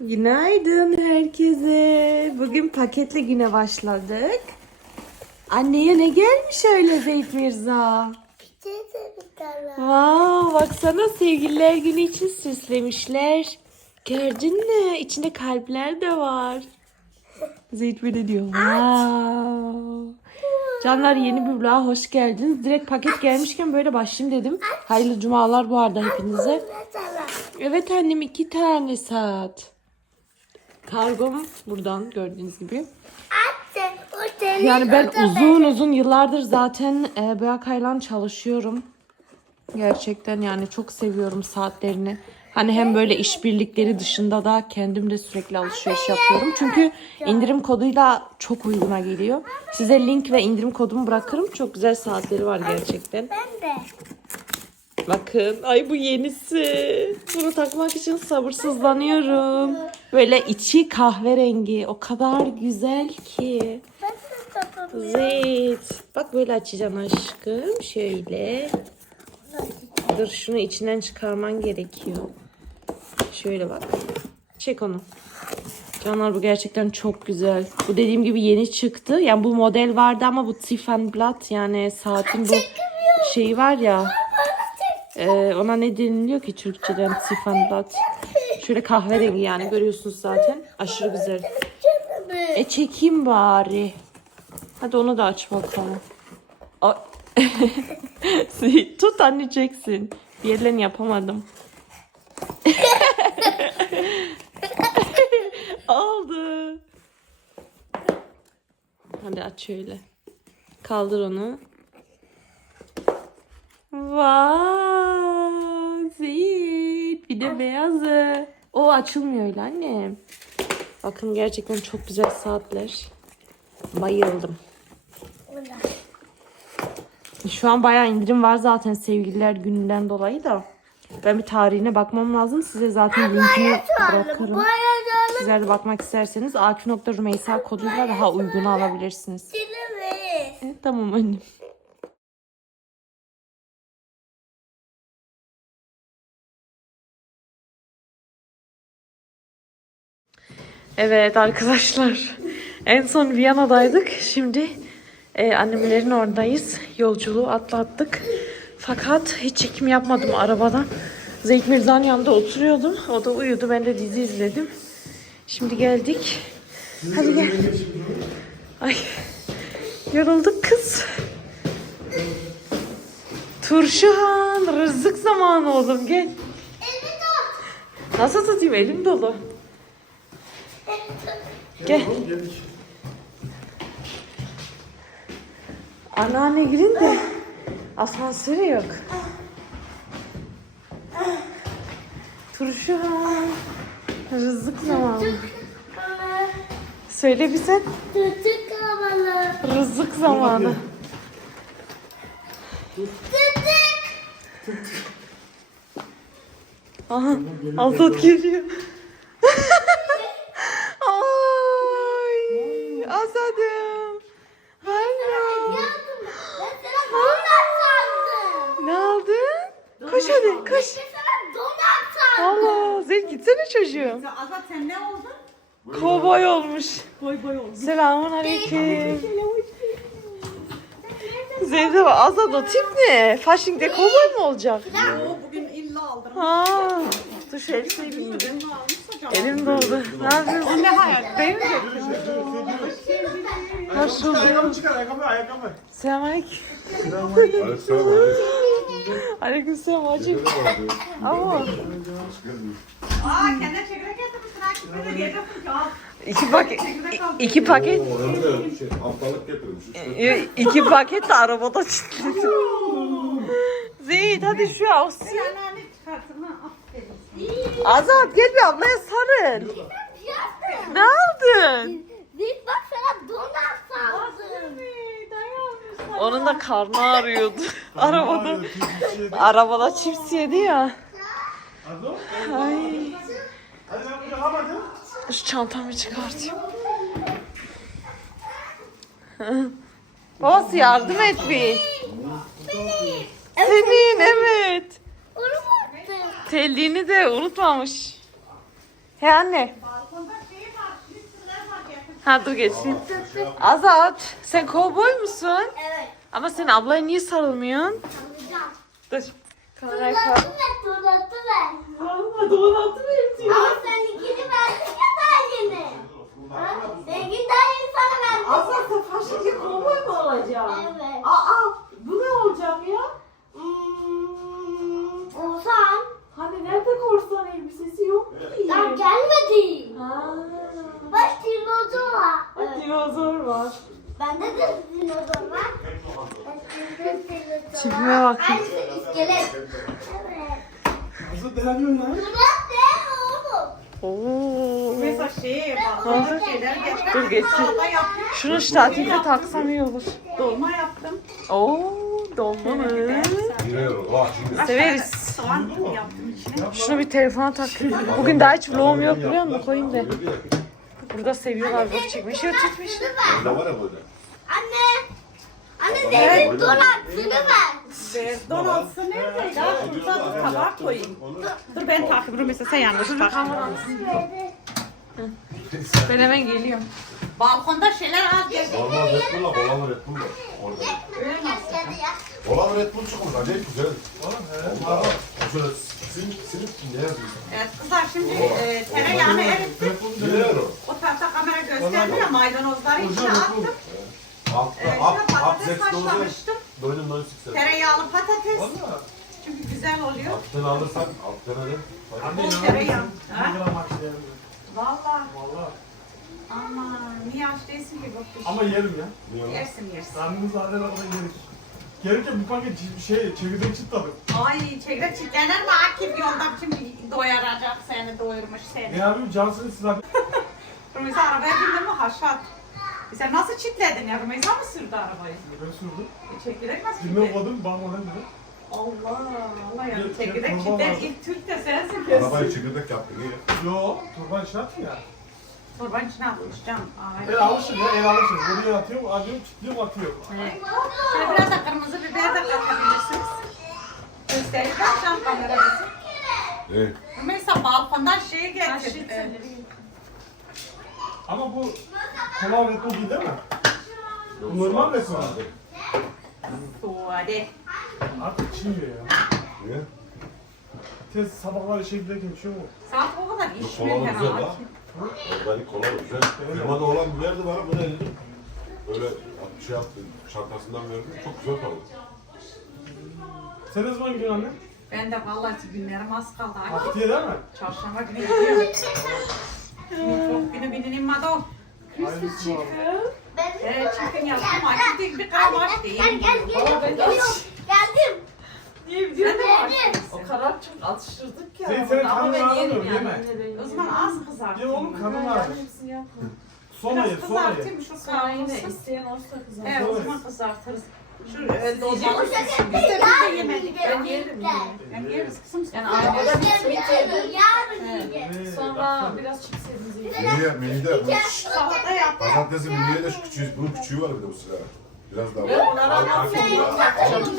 Günaydın herkese. Bugün paketle güne başladık. Anneye ne gelmiş öyle Zeyt Mirza? Wow, baksana sevgililer günü için süslemişler. Gördün mü? İçinde kalpler de var. Zeyt Mirza diyor. Wow. Canlar yeni bir vloga hoş geldiniz. Direkt paket gelmişken böyle başlayayım dedim. Hayırlı cumalar bu arada hepinize. Evet annem iki tane saat. Kargom buradan gördüğünüz gibi. Yani ben uzun uzun yıllardır zaten e, Beakay'la çalışıyorum. Gerçekten yani çok seviyorum saatlerini. Hani hem böyle işbirlikleri dışında da kendim de sürekli alışveriş yapıyorum. Çünkü indirim koduyla çok uyguna geliyor. Size link ve indirim kodumu bırakırım. Çok güzel saatleri var gerçekten. Ben de. Bakın ay bu yenisi. Bunu takmak için sabırsızlanıyorum. Böyle içi kahverengi. O kadar güzel ki. Zeyt. Bak böyle açacaksın aşkım. Şöyle. Dur şunu içinden çıkarman gerekiyor. Şöyle bak. Çek onu. Canlar bu gerçekten çok güzel. Bu dediğim gibi yeni çıktı. Yani bu model vardı ama bu Ziffenblatt yani saatin bu şeyi var ya. e, ona ne deniliyor ki Türkçeden Ziffenblatt? Şöyle kahverengi yani görüyorsunuz zaten. Aşırı güzel. E çekeyim bari. Hadi onu da aç bakalım. Tut anne çeksin. Bir yerlerini yapamadım. Oldu. Hadi aç şöyle. Kaldır onu. Vay, Zeyt. Bir de beyazı. O açılmıyor öyle annem. Bakın gerçekten çok güzel saatler. Bayıldım. Şu an bayağı indirim var zaten sevgililer gününden dolayı da. Ben bir tarihine bakmam lazım. Size zaten linkini bırakırım. Sizler de bakmak isterseniz akü.rumeysa koduyla daha uygun alabilirsiniz. Evet, tamam annem. Evet arkadaşlar. En son Viyana'daydık. Şimdi e, annemlerin oradayız. Yolculuğu atlattık. Fakat hiç çekim yapmadım arabadan. Zeyt Mirza'nın yanında oturuyordum. O da uyudu. Ben de dizi izledim. Şimdi geldik. Hadi gel. Ay. Yorulduk kız. Turşuhan. Rızık zamanı oğlum gel. Nasıl tutayım? Elim dolu. Gel. Anneanne girin de asansörü yok. Turşuhan. Rızık zamanı. Söyle bize. Tutuk havalı. Rızık zamanı. Tutuk. Aha, Azat geliyor. Ay, Azad'ım. Hala. Ben sana donat sandım. Ne aldın? Koş hadi, koş. Ben sana donat sandım. Allah, Zeynep çocuğum. Azat sen ne oldun? Kovboy olmuş. Boy boy oldun. Selamun aleyküm. Zeynep Azat o tip ne? Fashion'de kovboy mu olacak? Oo, bugün illa aldırım. Ha, dur şu elbiseyi giyeyim. Ben de almışsa canım. Elim doldu. Ne yapıyorsun? Ne hayal? Benim de. Hoş bulduk. Ayakkabı çıkar, ayakkabı, ayakkabı. Selamünaleyküm. Aleykümselam. Aleykümselam hacım. Ama Aa kendine çekirdek getirmişsin ha. Küpe de yedim ki al. iki paket iki paket Oo, hem de şey, getirmiş. e, iki paket de arabada çıktı. Zeyt hadi şu olsun. Anneanne. Aferin. Azat gel bir ablaya sarıl. Ne aldın? Zeyt bak sana donat sandım. Onun da karnı ağrıyordu. Arabada. Arabada chips yedi ya. Ay. Şu çantamı çıkartayım. Babası yardım et bir. Senin evet. Telliğini de unutmamış. He anne. Balkonda şey var, listeler var yakın. Ha dur geçeyim. Azat sen kovboy musun? Evet. Ama sen ablaya niye sarılmıyorsun? Tanıyacağım. Dur. Kamerayı kal. ver, turatı ver. Ama donatı verim Ama seninkini verdik ya daha yeni. Ha? Seninkini daha yeni sana kovboy mu olacaksın? Evet. Aa bu ne olacak ya? Hmm, Oğuzhan. Hani nerede korsan elbisesi yok mu diye. Daha gelmedi. Ha. Baş dinozor var. Bak dinozor var. Bende de dinozor var. Bende de var. bakın. İskelet. Evet. Nasıl dayanıyorsun lan? Oo. Mesela şey, balkonda şeyler geçti. Dur yaptım, Şunu ştatife taksam iyi olur. dolma yaptım. Oo dolma mı? Severiz. Soğan yaptım içine. Şunu bir telefona tak. Bugün daha hiç vlogum yok biliyor musun? Koyayım da. Burada seviyorlar vlog çekmeyi. Şöyle tutmuş. Anne. Anne zeytin donatını ver. Ve Donald'sı neredeydi? Ha, Burada tabağa koyayım. Dur ben takip ediyorum mesela sen yanlış bak. Ben hemen geliyorum. Balkonda şeyler az geldi. Normal Red Bull'la kola Red Bull var. Orada. Kola Red Bull çıkmış. Acayip güzel. Valla. Şöyle silip silip ne yazıyorsun? Evet kızlar şimdi e, tereyağını erittim. Biliyorum. O tarafta kamera gösterdi ya maydanozları içine attım. Altta Ee, içine at patates zeks dolu. haşlamıştım. Boynun boyun siksen. Tereyağlı patates. Valla. Çünkü güzel oluyor. Alttan alırsan alttan alır. Bol tereyağı. Ha? Valla. Valla. Aman niye aç değilsin ki bak. Ama yerim ya. Yersin yersin. Karnımız zaten arada yerik. Gelirken bir paket çi- şey çekirdek çıtladık. Ay çekirdek çitlenir mi Akif yolda şimdi doyuracak seni doyurmuş seni. Ne yapayım Johnson'ı siz zaten. Rümeysa arabaya bindin mi haşat. E sen nasıl çitledin ya Rümeysa mı sürdü arabayı? Ben sürdüm. E çekirdek nasıl Dilme çitledin? koydum bakmadan dedim. Allah Allah ya Yok, çekirdek yok, çitler normal. ilk Türk de sensin Arabayı çekirdek yaptı. Niye? Yo turban şart ya. Torbanın içine atmış canım. Ay. El alışır ya el alışır. Buraya atıyorum alıyorum kilitliyorum atıyorum. Evet. Şöyle biraz da kırmızı biber de katabilirsiniz. Göstereyim bakacağım kameramızı. Ne? Rümeysa balkondan şeyi getir. Ee, Ama bu kola Red Bull değil mi? Bu normal Red Bull. Suade. Artık içmiyor ya. Niye? Tez sabahlar işe giderken içiyor mu? Saat o kadar Bu kola güzel herhalde. lan. Organik kola güzel. Firmada olan bir verdi bana bu ne dedim. Böyle şey yaptı, çantasından verdi. Çok güzel tadı. Sen ne zaman gidiyorsun anne? Ben de vallahi günlerim az kaldı. Ay, Haftaya değil mi? Çarşamba günü gidiyorum. Günü bilinin o. Hayırlısı var. Evet chicken yaptım. Tek bir kaymaş değil. Geldim. Niye Geldim. O kadar çok atıştırdık ya. Senin- senin ben ağrıyor ben O zaman az kızart. Ya oğlum karnım Ben ağrıyor. hepsini yapma. Sonra ye Biraz kızartayım şu kavrulsun. isteyen olsa kızar. Evet o zaman kızartırız. Şu e, dolmalık O biz de biz yarın yemedik. Ben yerim. Yani yeriz kızım. Yani ailede bir yiyeceğim. Ee, Sonra biraz chips yedim. yedim. Menüye, menüde bu salata yap. pazartesi menüye de şu küçüğü, bunun küçüğü var bir de bu sigara. Biraz daha var. yok al. yapacağım.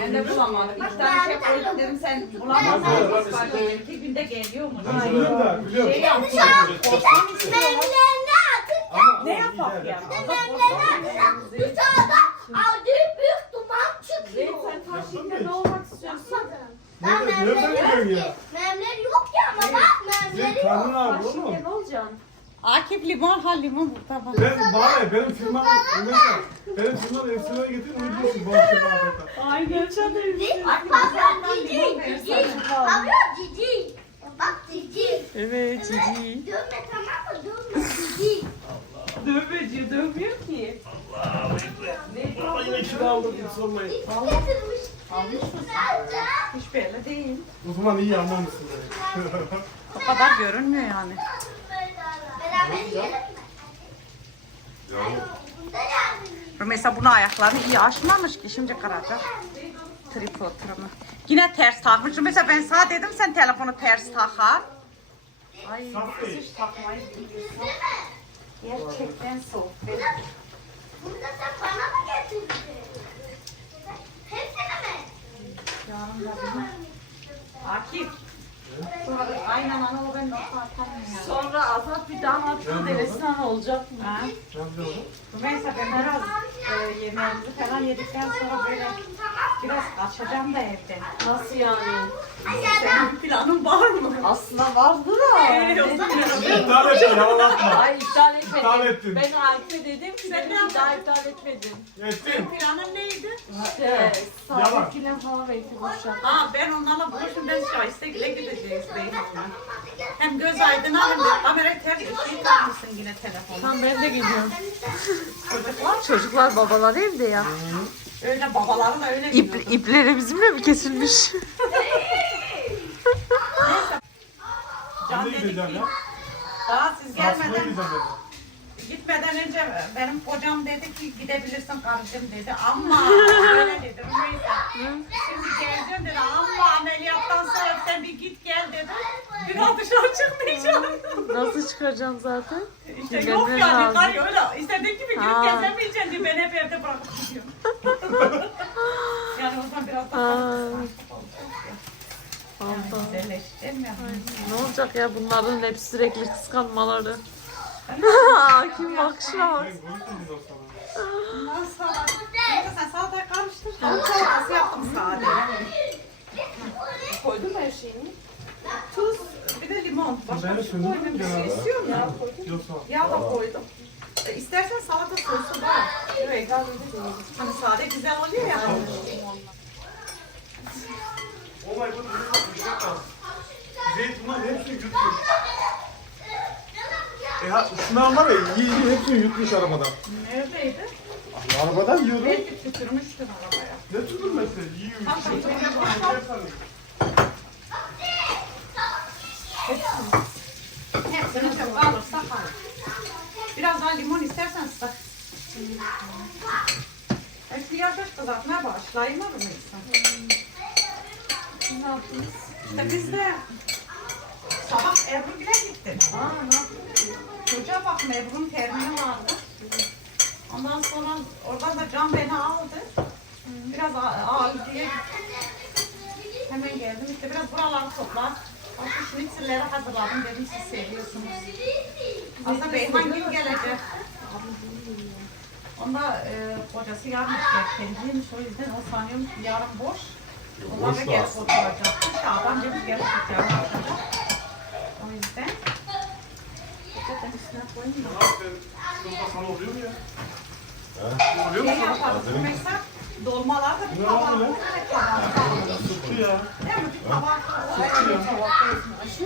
Ben de bulamadım. İki tane şey koydum dedim sen Evet, bulamazsın. evet. İki günde geliyor mu? Ben Biliyorum da biliyorum. Şey yaptım. Memlerini atın. Ne yapak ya? Memlerini atın. Dışarıda acayip büyük duman çıkıyor. sen taşıyınca ne olmak istiyorsun? Ben Nerede- nereden memleri biliyorsun yok ya? ki. Memleri yok ya ama bak Senin memleri karnın yok. ağrıyor oğlum. Taşıyınca ne olacaksın? Akif ha burada bak. Ben bana ne? Benim firmam mesela benim firmam efsane getir ne diyorsun bu akşam afiyet Aynen sen de Pavyon cici. Cici. Pavyon cici. Bak cici. Evet cici. Tamam mı? Dövme cici. Dövmeci dövmüyor ki. Ama aldım hiç sormayın. Getirmiş. Nerede? Hiç belli değil. O zaman iyi anlamışsın. O kadar görünmüyor yani. Beraber yiyelim mi? Mesela bunu ayaklarını iyi açmamış ki şimdi kıracak. Tripodunu. Yine ters takmış. Mesela ben sana dedim sen telefonu ters takar. Ay kız hiç takmayı bilmiyorsun. Gerçekten soğuk. Bunu da sen bana mı getirdin? Hepsini mi? Yarın da benim. Akif. Aynen ana o ben nasıl atamıyorum ya. Sonra Azat bir denesin ama olacak mı? Ha? Neyse ben biraz e, yemeğimizi falan yedikten sonra böyle biraz kaçacağım da evden. Nasıl yani? Senin planın var mı? Aslında vardı da. İptal ettin yalan atma. Ay iptal. İptal ettin. Ben Alp'e dedim ki Sen ne ki daha iptal etmedim. Ettin. Planın neydi? İşte Yalan. sağlık filan falan belki boşalt. Aa ben onlarla buluşum ben Şahistegil'e gideceğiz Beyhan'la. Hem göz aydın hem de kamerayı ters ışığı takmışsın yine telefonu. Tamam ben de geliyorum. Çocuklar Çocuklar babalar evde ya. öyle babaları da öyle İp, gidiyordu. ipleri bizimle mi kesilmiş? Can Şimdi dedi gideceğim ki ya. daha siz gelmeden gideceğim. Gitmeden önce benim kocam dedi ki gidebilirsin karıcığım dedi ama öyle dedi Rümeysa. Şimdi geleceğim dedi ama ameliyattan sonra sen bir git gel dedi. Bir daha dışarı çıkmayacağım. Nasıl çıkaracaksın zaten? İşte yok Gitmem yani lazım. öyle istediğin gibi Ha. gidip gezemeyeceksin diye beni hep evde bırakıp gidiyorum. yani o zaman biraz daha Ha. yani Allah. ya. Ne olacak ya bunların hep sürekli kıskanmaları. Kim bak. Ondan sonra neyse sen salatayı karıştır. Tavuk salatası yaptım sade. Koydun mu her şeyini? Tuz, bir de limon. Başka bir şey koydum. Bir ya. şey istiyor mu? Ya, ol. Yağ da koydum. E, İstersen salata sosu da. Evet, hani sade güzel oluyor ya. Oh my god, bir şey kaldı. Hepsini yutmuş. Ha, şundan var ya, iyi hepsini yutmuş arabada. Neredeydi? Arabadan yiyorum. Belki tükürmüştür arabaya. Ne mesela? Yiyor. Hepsini çok alırsak alır. Biraz daha limon istersen sık. Hepsi yavaş kızartmaya başlayayım mı? Ne yaptınız? İşte biz de sabah Ebru bile gittik. Aa ne yaptınız? Çocuğa bakın Ebru'nun termini vardı. Ondan sonra oradan da Can beni aldı. Biraz ağır diye hemen geldim. İşte biraz buraları toplar. Başka şnitzelleri hazırladım dedim siz seviyorsunuz. Aslında Beyhan gün gelecek. Onda e, kocası yarın kendiymiş o yüzden o sanıyorum ki yarın boş. Onlar da gelip aslında. oturacak. Şaban gelip gelip yarın oturacak. O yüzden. Hakikaten üstüne koyayım? Şurada sana oluyor mu ya? He? Oluyor mu Şey sana? yaparız. Mesela dolmalar da bir tabakta bir tabakta. Sütlü ya. Değil mi? Bir tabakta.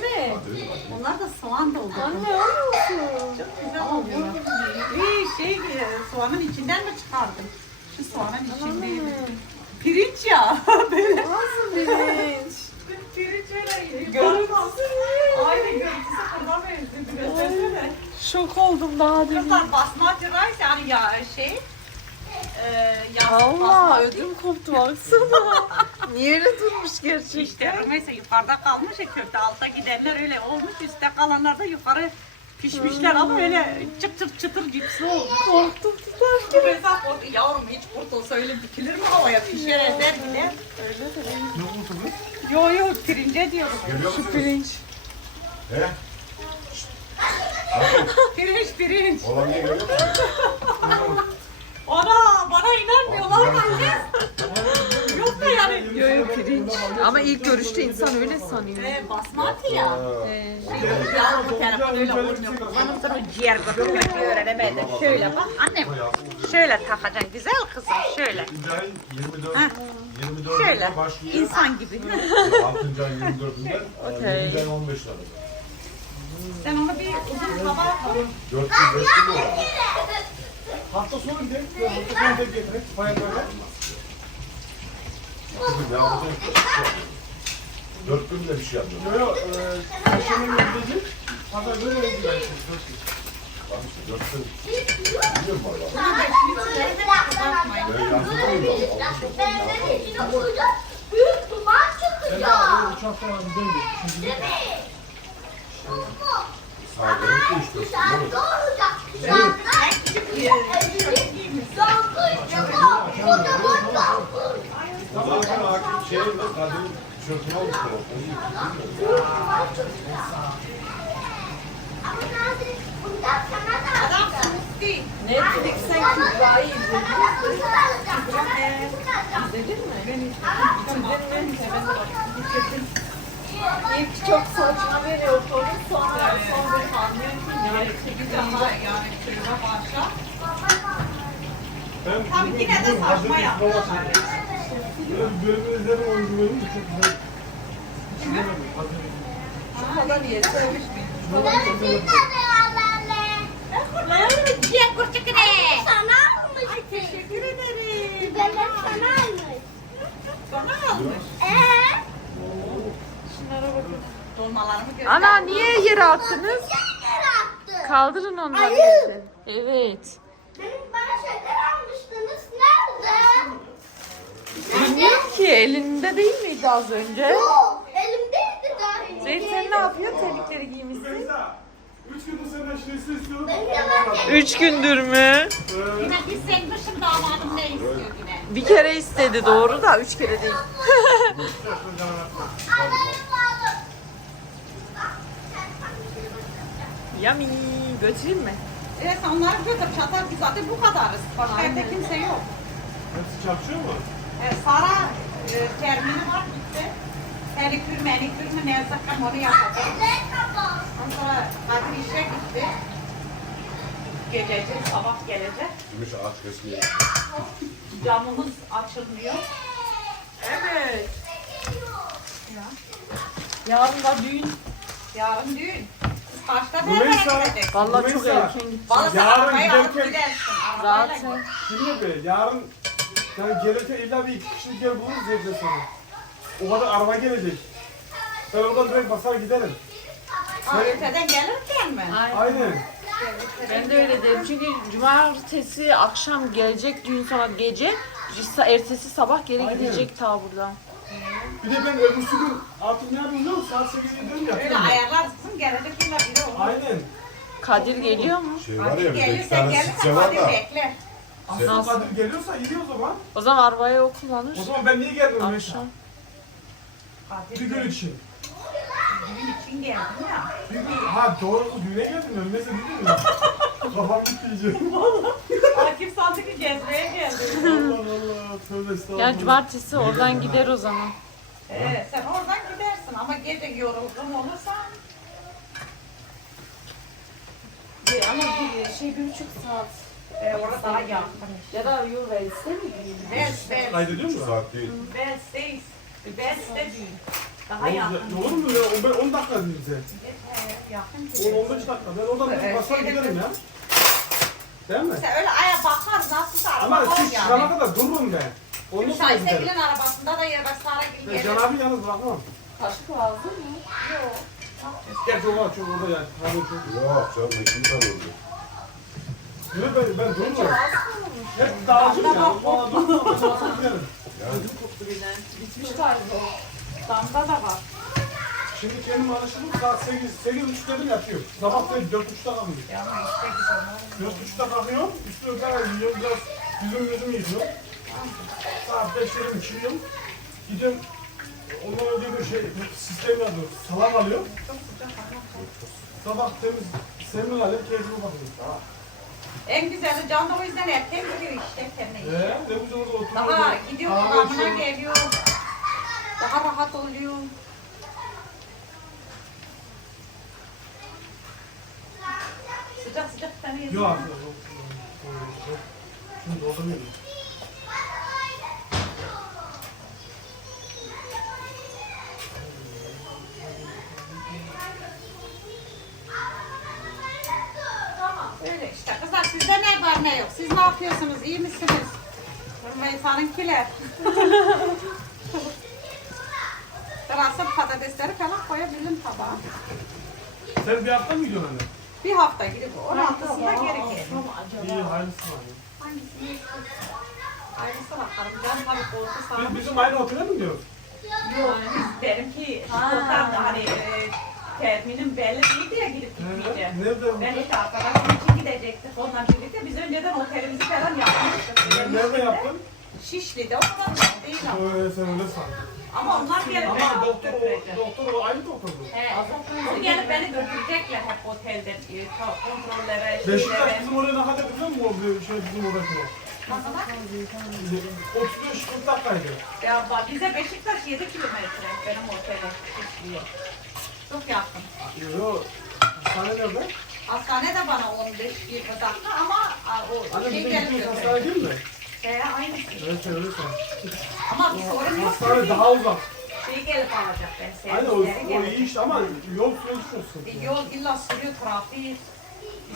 Ne? Onlar da soğan doldu. Anne olmuyorsun. Çok güzel oluyor. İyi şey soğanın içinden mi çıkardın? Şu soğanın içindeydi. Pirinç ya. Böyle Nasıl bilinç? pirinç öyle görüntüsü. Aynı görüntüsü kırma benziyor. Göstersene. Şok oldum daha demin. Kızlar basmati rice yani ya şey. E, ya Allah basmati. ödüm koptu baksana. Niye öyle durmuş gerçekten? İşte mesela yukarıda kalmış ya köfte altta gidenler öyle olmuş üstte kalanlar da yukarı pişmişler ama öyle çıtır çıtır cipsi olmuş. Korktum tutarken. Mesela korktu yavrum hiç kurt olsa öyle dikilir mi havaya pişer eder gider. Yok mu tabii? Yo yo pirince diyorum. Geliyor musun? Pirinç. He? Pirinç pirinç. Olan niye geliyor musun? Ana bana inanmıyorlar anne. Yok da yani. Yo yo pirinç. Ama ilk görüşte insan öyle sanıyor. Ee, basmati ya. Ee, Yavrum bu telefon öyle olmuyor. Kullanım sana ciğer bakmak öğrenemedim. Şöyle bak annem. Şöyle takacaksın güzel kızım şöyle. 3. ayın 24 Heh. 24'ünde Şöyle. başlıyor. İnsan gibi. 6. ayın 24'ünde Okey. 7. ayın 15'inde. Sen onu bir uzun tabağa koy. 4 gün 5 gün oldu. Hafta sonu gidelim. Hafta sonu tek getirelim. Bayağı böyle. Kızım ya burada hiçbir şey yapmıyor. 4 gün de bir şey yapmıyor. Yok yok. Perşembe günü gideceğiz. Pazar böyle oldu ben şimdi. Dört gün. Bak işte 4 gün. Bilmiyorum valla. Bunu beşlik kızartmayın. Ben yansıtamıyorum. Benlerin içine koyacağız. Büyük duman de çıkacak. böyle var gidelim diye. Çünkü Değil mi? Sen değil mi? doğuracak. Zaten. O hakim şey mi? Kadın Tişörtünü almış mı? Ama Nazlı bundan sana da Adam alacağım. değil. Ne dedik sen Kübra'yı izledin. Bunu da alacağım. Sana İlk çok saçma veriyor sonra sonra sonra anlıyor ki Yani sekiz ama yani çocuğa başla. Ben Tabii yine de saçma Hazreti yapmış. İslam'a Ben bölümü izledim oyuncu bölümü de çok güzel. İzlemedim. Hazreti şu kadar yeter. ben bir de beraberle. Sana almış. Teşekkür ederim. Ben de sana almış. Bana almış. Eee? Dolmalarımı göster. Ana niye yere attınız? Kaldırın onları. Ayı. Evet. Benim bana şeyler almıştınız. Nerede? Bilmiyorum ki elinde değil miydi az önce? Yok. Elimdeydi daha önce. Zeynep sen ne yapıyorsun? Terlikleri giymişsin. Beyza, üç gündür senden şinesini istiyorum. Ben de var ya. Üç gündür mü? Yine biz senin dışın damadım ne istiyor yine? Bir kere istedi doğru da üç kere değil. Annem aldı. Yummy. Götüreyim mi? Evet onları götür çatal biz zaten bu kadarız. Başka evde kimse yok. Hepsi çalışıyor mu? Evet, Sara e, termini var gitti. Pedikür, manikür mü ne yazarsam onu yapacak. Ondan sonra Kadir işe gitti. Gelecek, sabah gelecek. Gümüş ağaç kesmiyor. Camımız açılmıyor. Evet. Ya. Yarın da düğün. Yarın düğün. Rümeysa. nereye gidecek? Vallahi çok Rümeysa. erken gideceğim. Vallahi sen Yarın arabayı alıp giderken- gidersin. Arabayla git. Zaten. Şimdi be yarın yani gelirken illa bir iki kişilik yer buluruz evde sonra. O kadar araba gelecek. Ben oradan direkt basar giderim. Arife'den gelirken mi? Aynen. Ben de öyle dedim. Çünkü cumartesi akşam gelecek düğün sonra gece ertesi sabah geri Aynen. gidecek ta buradan. Bir de ben öbürsü gün artık ne yapıyorum biliyor musun? Saat 8'e gidiyorum ya. Öyle ayarlarsın gelecek yine biri olur. Aynen. Kadir geliyor mu? Şey var Kadir ya bir de iki gelirse tane gelirse sitçe var Kadir da. bekler. Asıl Nasıl? Kadir geliyorsa iyi o zaman. O zaman arabayı o kullanır. O zaman ben niye gelmiyorum Akşam. Kadir Bir gün için. Düğün için geldim ya. Bir gün, ha doğru düğüne geldim ya. Neyse dedim ya. Kafam gitti iyice. Akif sandı ki gezmeye geldi. Allah Allah. Tövbe estağfurullah. Yani cumartesi oradan gider o zaman. Evet, sen oradan gidersin ama gece yoruldun olursa Ama bir şey bir buçuk saat. e, orada daha yakın. Ya da yol verirse mi? Bes, bes, Kaydediyor Üç musun? saat değil. besdeyiz. Bes'te düğün. Daha Olur, yakın. olur mu ya? 10 dakika bize. E, yakın 10-15 dakika. Ben oradan Evet, evet, basar evet, giderim ya. Değil mi? Sen öyle aya bakar nasıl araba Ama var siz yani. kadar dururum ben. Sonra Şahit giderim. Sevgil'in arabasında da yer var. Sara gibi Ben gelir. Can abi yalnız bırakmam. Kaşık lazım mı? Yok. Gerçi o var çok orada yani. Abi çok. Yok canım ekmeği de oldu. Yok ben, ben dururum. Hep dağılacağım ya. Valla dururum. Basar giderim. Koktu birden. Bitmiş galiba. Damda da var. Şimdi kendim alışırım saat 8, 8 3 dedim yatıyorum. Sabah değil 4 3'te kalkıyorum. Ya işte güzel. 4 3'te kalkıyorum. Üstüne ben yiyorum biraz yüzüm yüzümü yıkıyorum. Saat 5 yerim içiyorum. Gidiyorum. Ondan önce bir şey sistem yazıyor. Salam alıyorum. Sabah temiz semin alıyorum. Keyfime bakıyorum. En güzeli can da o yüzden erken gidiyor işte kendine. Eee ne güzel orada oturuyorum. Daha gidiyor içiyorum. geliyor. Daha rahat oluyor. Sıcak sıcak yedim. Yok. Şimdi dolduruyorum. Ne yok. Siz ne yapıyorsunuz? İyi misiniz? Rümeysa'nınkiler. Biraz patatesleri falan koyabilirim tabağa. Sen bir hafta mı gidiyorsun anne? Bir hafta gidip 16'sında geri gelirim. İyi hayırlısı var. Aynısı bakalım. Ben tabii koltuğu Biz sağlamışım. bizim aynı otele mi gidiyoruz? Yok biz derim ki otel hani e, terminin belli değildi ya gidip gitmeyeceğim. Nerede? Ben işte arkadaşım için gidecektik onunla birlikte. Biz önceden otelimizi falan yapmıştık. Nerede yaptın? Şişli'de o kadar uzak değil ama. Öyle sen öyle sandın. Ama onlar gelip beni Ama doktor, götürecek. o, doktor o aynı doktor bu. He, o gelip beni götürecekler hep otelde, e, ko- kontrollere, Beşiktaş şeylere. bizim oraya ne kadar biliyor musun? O şey bizim oradaki o. 35-40 dakikaydı. Ya bak bize Beşiktaş 7 kilometre benim otele. Şişli'ye. Çok yakın. Yok. Hastane nerede? Hastane de bana 15-20 dakika ama o Anne şey bizim gittiğimiz götürüyor. hastane değil mi? He, aynısı. Evet öyle sen. Ama bir sorun yok. Hastane daha uzak. Şey gelip alacak ben Aynen o, o gelip. iyi işte ama yol sıkıntı. Bir yol illa sürüyor trafik.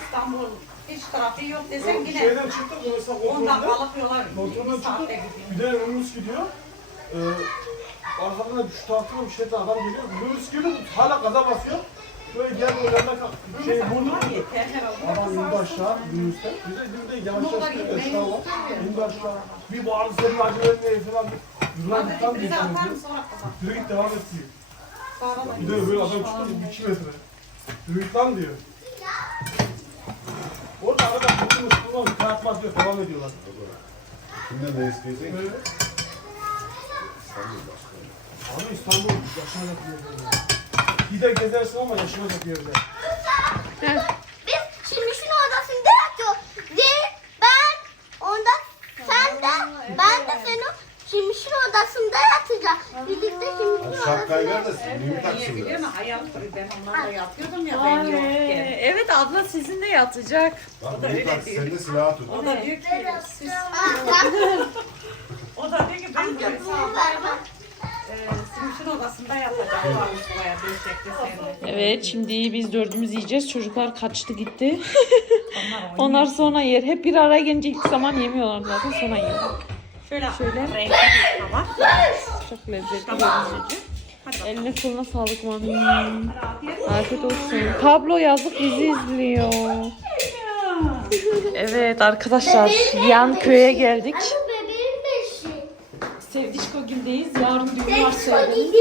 İstanbul hiç trafiği yok desem yine Şeyden çıktık mesela 10 kontrolden. dakikalık yola Kontrolden bir saatte gidiyor. Bir de önümüz gidiyor. Ee, arkadan da şu taraftan bir şey de adam geliyor. Önümüz geliyor hala gaza basıyor. Böyle gel böyle yanına kalk. Şey herhalde. Adam indi aşağı günümüzde. Biz de biz de yavaş yavaş gidiyor aşağı var. İndi aşağı. Bir bağırdı senin acelen ne falan. Bize geçiyor. mı sonra kapat. Yürü git devam et diyor. Bir de böyle adam çıktı bir iki metre. Yürü git lan diyor. Orada arada kurtulmuş kurtulmuş kayatmaz diyor devam ediyorlar. Kimden ne isteyecek? Böyle. Abi İstanbul yaşanacak bir yer. Gider gezersin ama yaşanacak bir yerde. Biz şimdi şunun odasında yatıyor. Ve ben onda sen de ben de senin şimdi şunun odasında yatacağız. Birlikte şimdi şunun Şapkayı odasında ver de büyük Niye biliyor musun? Kırığı. Ben onlarla yatıyordum ya ben yokken. Evet abla sizinle yatacak. Bak büyük taksi sen de silahı tut. O da diyor ki siz, o da diyor ki ben Amca böyle bunu sağ ver bak. Simiş'in odasında. Varmış seninle. Evet şimdi biz dördümüz yiyeceğiz. Çocuklar kaçtı gitti. Onlar. Onlar sonra yer. Hep bir araya gelince ilk zaman yemiyorlar zaten sonra yiyorlar. Şöyle, Şöyle. renkli bir tabak. Çok lezzetli görünüyor. Eline koluna sağlık mami. Afiyet olsun. Pablo yazık bizi izliyor. Evet arkadaşlar yan köye geldik. Ama bebeğin beşi. Sevdişkogil'deyiz. Yarın düğün var söyledim.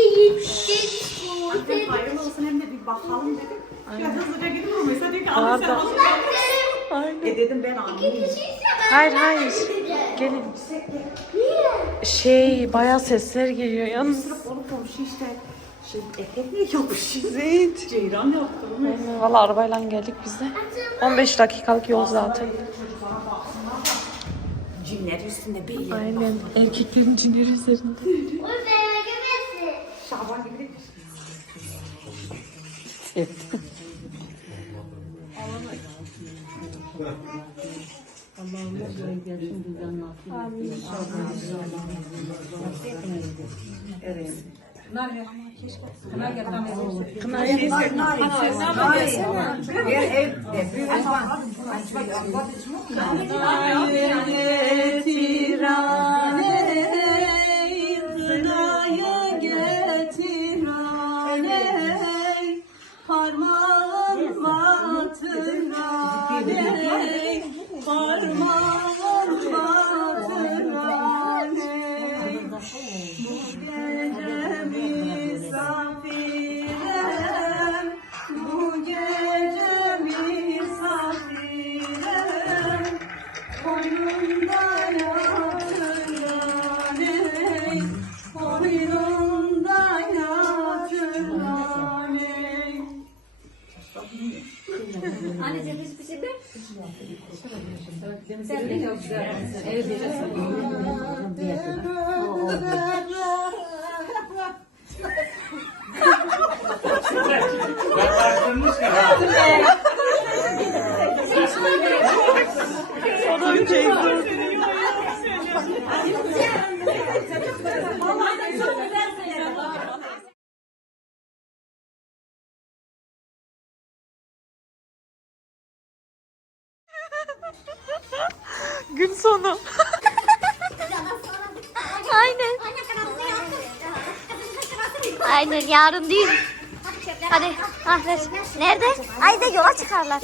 Hem hayırlı olsun hem de bir bakalım dedik. Biraz hızlıca gidip Mesela diyor ki anne sen alın. Aynen. E dedim ben almayayım. Hayır hayır. Gelin. Şey bayağı sesler geliyor yalnız. Oğlum komşu işte şey ekmek mi yapmış? Zeyt. Ceyran yaptı. Valla arabayla geldik biz de. 15 dakikalık yol zaten. Cinler üstünde beyler. Aynen. Erkeklerin cinleri üzerinde. Bu bebeğe gömesin. Şaban gibi de Gün sonu. Aynen. Aynen yarın değil. Hadi. Ah, ver. Nerede? Ayda yola çıkarlar.